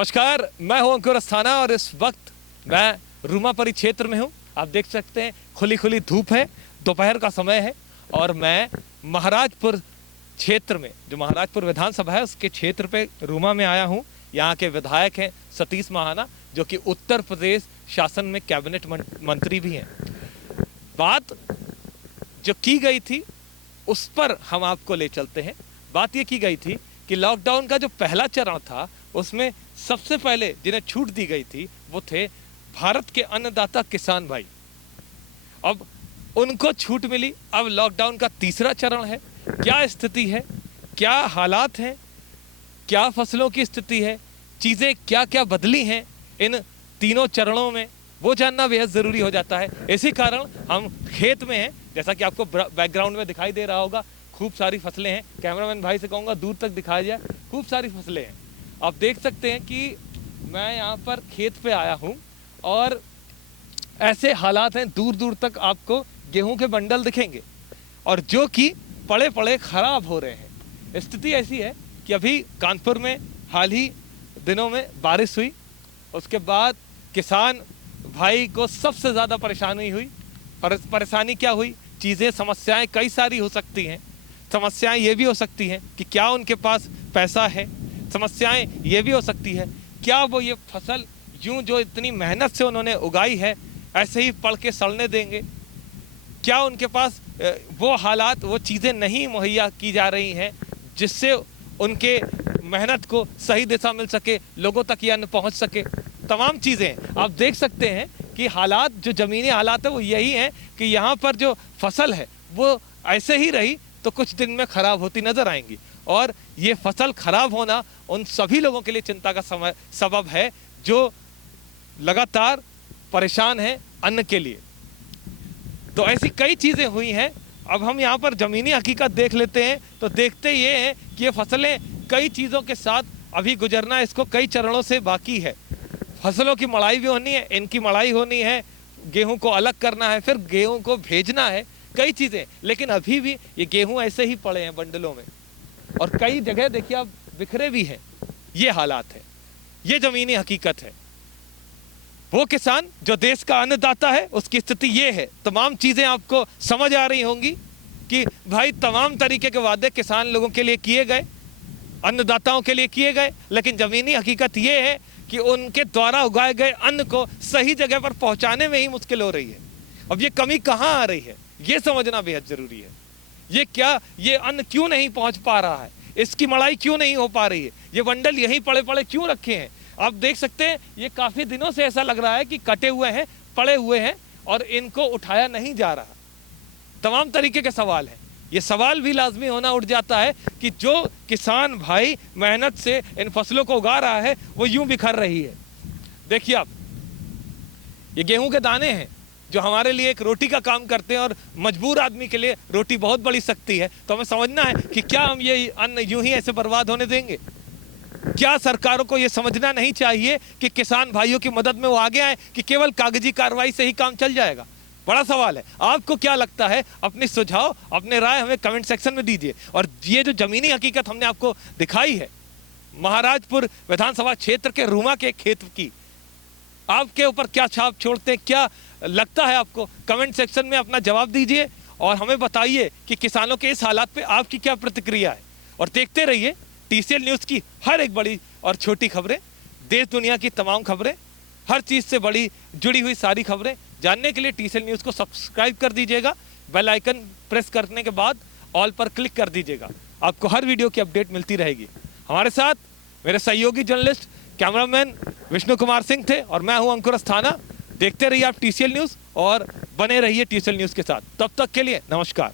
नमस्कार, मैं हूं अंकुर अस्थाना और इस वक्त मैं रूमा परिक्षेत्र में हूं। आप देख सकते हैं खुली खुली धूप है, दोपहर का समय है और मैं महाराजपुर क्षेत्र में, जो महाराजपुर विधानसभा है उसके क्षेत्र पे रूमा में आया हूं। यहाँ के विधायक हैं सतीश महाना, जो कि उत्तर प्रदेश शासन में कैबिनेट मंत्री भी हैं। बात जो की गई थी उस पर हम आपको ले चलते हैं। बात ये की गई थी कि लॉकडाउन का जो पहला चरण था उसमें सबसे पहले जिन्हें छूट दी गई थी वो थे भारत के अन्नदाता किसान भाई। अब उनको छूट मिली। अब लॉकडाउन का तीसरा चरण है। क्या स्थिति है, क्या हालात हैं, क्या फसलों की स्थिति है, चीज़ें क्या क्या बदली हैं इन तीनों चरणों में, वो जानना बेहद ज़रूरी हो जाता है। इसी कारण हम खेत में हैं। जैसा कि आपको बैकग्राउंड में दिखाई दे रहा होगा, खूब सारी फसलें हैं। कैमरामैन भाई से कहूँगा दूर तक दिखाया जाए, खूब सारी फसलें हैं। आप देख सकते हैं कि मैं यहाँ पर खेत पे आया हूँ और ऐसे हालात हैं, दूर दूर तक आपको गेहूं के बंडल दिखेंगे और जो कि पड़े पड़े खराब हो रहे हैं। स्थिति ऐसी है कि अभी कानपुर में हाल ही दिनों में बारिश हुई, उसके बाद किसान भाई को सबसे ज़्यादा परेशानी हुई। परेशानी क्या हुई? चीज़ें, समस्याएं कई सारी हो सकती हैं। समस्याएं ये भी हो सकती हैं कि क्या उनके पास पैसा है। समस्याएं ये भी हो सकती है क्या वो ये फसल यूं जो इतनी मेहनत से उन्होंने उगाई है ऐसे ही पड़ के सड़ने देंगे। क्या उनके पास वो हालात, वो चीज़ें नहीं मुहैया की जा रही हैं जिससे उनके मेहनत को सही दिशा मिल सके, लोगों तक ये अन्न पहुंच सके। तमाम चीज़ें आप देख सकते हैं कि हालात, जो ज़मीनी हालात है वो यही हैं कि यहाँ पर जो फसल है वो ऐसे ही रही तो कुछ दिन में ख़राब होती नज़र आएंगी। और ये फसल ख़राब होना उन सभी लोगों के लिए चिंता का सबब है जो लगातार परेशान हैं अन्न के लिए। तो ऐसी कई चीज़ें हुई हैं। अब हम यहाँ पर ज़मीनी हकीकत देख लेते हैं तो देखते ये हैं कि ये फसलें कई चीज़ों के साथ अभी गुजरना इसको कई चरणों से बाकी है। फसलों की मड़ाई भी होनी है, इनकी मड़ाई होनी है, गेहूं को अलग करना है, फिर गेहूं को भेजना है, कई चीज़ें। लेकिन अभी भी ये गेहूं ऐसे ही पड़े हैं बंडलों में और कई जगह देखिए अब बिखरे भी हैं। ये हालात है, ये ज़मीनी हकीकत है। वो किसान जो देश का अन्नदाता है उसकी स्थिति ये है। तमाम चीज़ें आपको समझ आ रही होंगी कि भाई तमाम तरीके के वादे किसान लोगों के लिए किए गए, अन्नदाताओं के लिए किए गए, लेकिन ज़मीनी हकीकत ये है कि उनके द्वारा उगाए गए अन्न को सही जगह पर पहुंचाने में ही मुश्किल हो रही है। अब ये कमी कहाँ आ रही है ये समझना बेहद ज़रूरी है। ये अन्न क्यों नहीं पहुँच पा रहा है, इसकी मड़ाई क्यों नहीं हो पा रही है, ये बंडल यहीं पड़े पड़े क्यों रखे हैं। आप देख सकते हैं ये काफ़ी दिनों से ऐसा लग रहा है कि कटे हुए हैं, पड़े हुए हैं और इनको उठाया नहीं जा रहा। तमाम तरीके के सवाल हैं। ये सवाल भी लाजमी होना उठ जाता है कि जो किसान भाई मेहनत से इन फसलों को उगा रहा है वो यूं बिखर रही है। देखिए आप, ये गेहूं के दाने हैं जो हमारे लिए एक रोटी का काम करते हैं और मजबूर आदमी के लिए रोटी बहुत बड़ी शक्ति है। तो हमें समझना है कि क्या हम ये अन्न यूं ही ऐसे बर्बाद होने देंगे? क्या सरकारों को ये समझना नहीं चाहिए कि किसान भाइयों की मदद में वो आगे आए कि केवल कागजी कार्रवाई से ही काम चल जाएगा? बड़ा सवाल है। आपको क्या लगता है? अपने सुझाव, अपने राय हमें कमेंट सेक्शन में दीजिए। और ये जो ज़मीनी हकीकत हमने आपको दिखाई है महाराजपुर विधानसभा क्षेत्र के रूमा के खेत की, आपके ऊपर क्या छाप छोड़ते हैं, क्या लगता है आपको? कमेंट सेक्शन में अपना जवाब दीजिए और हमें बताइए कि किसानों के इस हालात पे आपकी क्या प्रतिक्रिया है। और देखते रहिए TCL न्यूज़ की हर एक बड़ी और छोटी खबरें, देश दुनिया की तमाम खबरें, हर चीज़ से बड़ी जुड़ी हुई सारी खबरें जानने के लिए TCL न्यूज़ को सब्सक्राइब कर दीजिएगा। बेल आइकन प्रेस करने के बाद ऑल पर क्लिक कर दीजिएगा। आपको हर वीडियो की अपडेट मिलती रहेगी। हमारे साथ मेरे सहयोगी जर्नलिस्ट कैमरामैन विष्णु कुमार सिंह थे और मैं हूं अंकुर अस्थाना। देखते रहिए आप TCL न्यूज़ और बने रहिए TCL न्यूज़ के साथ। तब तक के लिए नमस्कार।